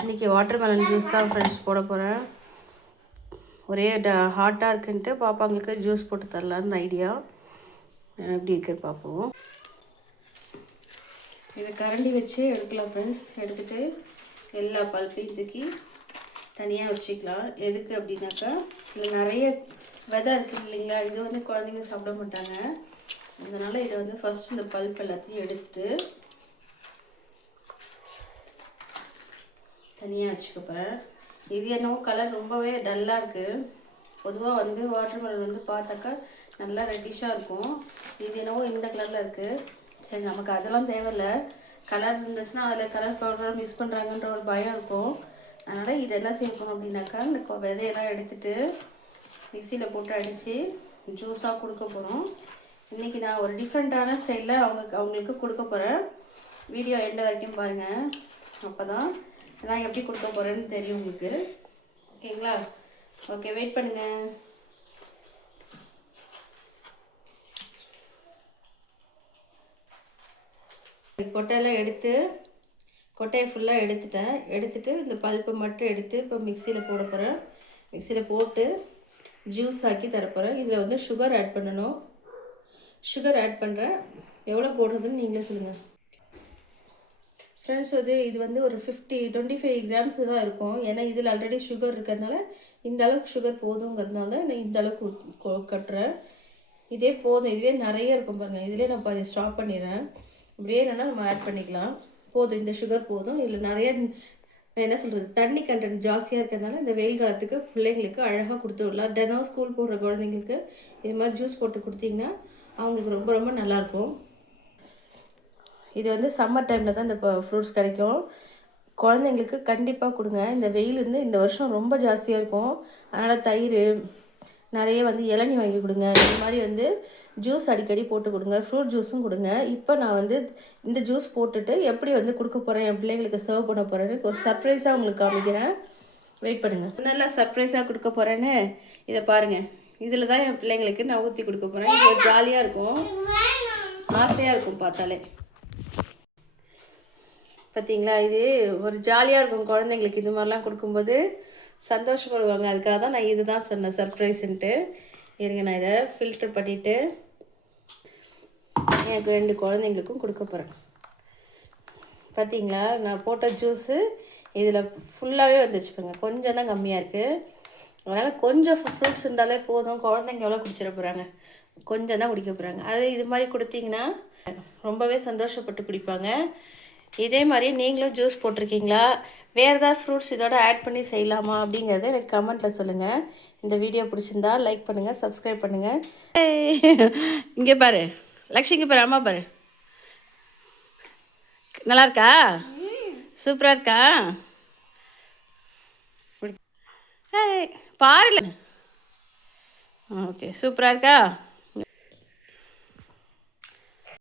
இன்றைக்கி watermelon juice தான் friends போட போகிறேன். ஒரே ஹாட்டாக இருக்குன்ட்டு பாப்பாங்களுக்கு ஜூஸ் போட்டு தரலான்னு ஐடியா. எப்படி இருக்குன்னு பார்ப்போம். இதை கரண்டி வச்சு எடுக்கலாம் ஃப்ரெண்ட்ஸ். எடுத்துகிட்டு எல்லா பல்ப்பையும் தூக்கி தனியாக வச்சுக்கலாம். எதுக்கு அப்படின்னாக்கா இதில் நிறைய விதை இருக்குது இல்லைங்களா, இது வந்து குழந்தைங்க சாப்பிட மாட்டாங்க. அதனால் இதை வந்து ஃபஸ்ட் இந்த பல்ப் எல்லாத்தையும் எடுத்துட்டு தனியாக வச்சுக்கப்பேன். இது என்னவோ கலர் ரொம்பவே டல்லாக இருக்குது. பொதுவாக வந்து வாட்டர்மெலன் வந்து பார்த்தாக்கா நல்லா ரெட்டிஷாக இருக்கும். இது என்னவோ இந்த கலரில் இருக்குது. சரி, நமக்கு அதெல்லாம் தேவையில்லை. கலர் இருந்துச்சுன்னா அதில் கலர் பவுடர் மிக்ஸ் பண்ணுறாங்கன்ற ஒரு பயம் இருக்கும். அதனால் இது என்ன செய்யணும் அப்படின்னாக்கா இந்த விதையெல்லாம் எடுத்துகிட்டு மிக்சியில் போட்டு அடித்து ஜூஸாக கொடுக்க போகிறோம். இன்றைக்கி நான் ஒரு டிஃப்ரெண்ட்டான ஸ்டைலில் அவங்களுக்கு கொடுக்க போகிறேன். வீடியோ எண்ட் வரைக்கும் பாருங்கள். அப்போ தான் நான் எப்படி கொடுக்க போகிறேன்னு தெரியும் உங்களுக்கு. ஓகேங்களா? ஓகே, வெயிட் பண்ணுங்கள். கொட்டையெல்லாம் எடுத்து கொட்டையை ஃபுல்லாக எடுத்துட்டு இந்த பல்ப்பை மட்டும் எடுத்து இப்போ மிக்சியில் போட போகிறேன். மிக்சியில் போட்டு ஜூஸ் ஆக்கி தரப்போகிறேன். இதில் வந்து சுகர் ஆட் பண்ணணும். சுகர் ஆட் பண்ணுறேன். எவ்வளோ போடுறதுன்னு நீங்களே சொல்லுங்கள் ஃப்ரெண்ட்ஸ். இது வந்து ஒரு 25 கிராம்ஸ் தான் இருக்கும். ஏன்னா இதில் ஆல்ரெடி சுகர் இருக்கிறதுனால இந்த அளவுக்கு சுகர் போதுங்கிறதுனால நான் இந்த அளவுக்கு கட்டுறேன். இதே போதும். இதுவே நிறைய இருக்கும் பாருங்கள். இதிலே நான் அதை ஸ்டாப் பண்ணிடுறேன். இப்படியே என்னென்னா நம்ம ஆட் பண்ணிக்கலாம். போதும், இந்த சுகர் போதும். இதில் நிறைய என்ன சொல்கிறது, தண்ணி கண்டென்ட் ஜாஸ்தியாக இருக்கிறதுனால இந்த வெயில் காலத்துக்கு பிள்ளைங்களுக்கு அழகாக கொடுத்து விடலாம். தினம் ஸ்கூல் போடுற குழந்தைங்களுக்கு இது மாதிரி ஜூஸ் போட்டு கொடுத்திங்கன்னா அவங்களுக்கு ரொம்ப ரொம்ப நல்லாயிருக்கும். இது வந்து சம்மர் டைமில் தான் இந்த ஃப்ரூட்ஸ் கிடைக்கும். குழந்தைங்களுக்கு கண்டிப்பாக கொடுங்க. இந்த வெயில் வந்து இந்த வருஷம் ரொம்ப ஜாஸ்தியாக இருக்கும். அதனால் தயிர் நிறைய வந்து இளநீ வாங்கி கொடுங்க. இந்த மாதிரி வந்து ஜூஸ் அடிக்கடி போட்டு கொடுங்க. ஃப்ரூட் ஜூஸும் கொடுங்க. இப்போ நான் வந்து இந்த ஜூஸ் போட்டுட்டு எப்படி வந்து கொடுக்க போகிறேன், என் பிள்ளைங்களுக்கு சர்வ் பண்ண போகிறேன்னு ஒரு சர்ப்ரைஸாக உங்களுக்கு காமிக்கிறேன். வெயிட் பண்ணுங்கள். நல்லா சர்ப்ரைஸாக கொடுக்க போகிறேன்னு இதை பாருங்கள். இதில் தான் என் பிள்ளைங்களுக்கு நான் ஊற்றி கொடுக்க போகிறேன். இது ஒரு ஜாலியாக இருக்கும், ஆசையாக இருக்கும் பார்த்தாலே. பார்த்தீங்களா, இது ஒரு ஜாலியாக இருக்கும். குழந்தைங்களுக்கு இது மாதிரிலாம் கொடுக்கும்போது சந்தோஷப்படுவாங்க. அதுக்காக தான் நான் இது தான் சொன்னேன் சர்ப்ரைஸுன்ட்டு. இருங்க, நான் இதை ஃபில்டர் பண்ணிவிட்டு எனக்கு 2 குழந்தைங்களுக்கும் கொடுக்க போகிறேன். பார்த்தீங்களா, நான் போட்ட ஜூஸு இதில் ஃபுல்லாகவே வந்துச்சு பாருங்க. கொஞ்சம் தான் கம்மியாக இருக்குது. அதனால் கொஞ்சம் ஃப்ரூட்ஸ் இருந்தாலே போதும். குழந்தைங்க எவ்வளோ குடிச்சிட போகிறாங்க, கொஞ்சம் தான் குடிக்க போகிறாங்க. அது இது மாதிரி கொடுத்தீங்கன்னா ரொம்பவே சந்தோஷப்பட்டு குடிப்பாங்க. இதே மாதிரி நீங்களும் ஜூஸ் போட்டிருக்கீங்களா, வேறு ஏதாவது ஃப்ரூட்ஸ் இதோட ஆட் பண்ணி செய்யலாமா அப்படிங்கிறத எனக்கு கமெண்ட்டில் சொல்லுங்கள். இந்த வீடியோ பிடிச்சிருந்தா லைக் பண்ணுங்கள், சப்ஸ்கிரைப் பண்ணுங்கள். இங்கே பாரு லக்ஷ்மி, இங்கே பாரு, அம்மா பாரு. நல்லா இருக்கா? சூப்பராக இருக்கா? பாருல. ஓகே, சூப்பராக இருக்கா?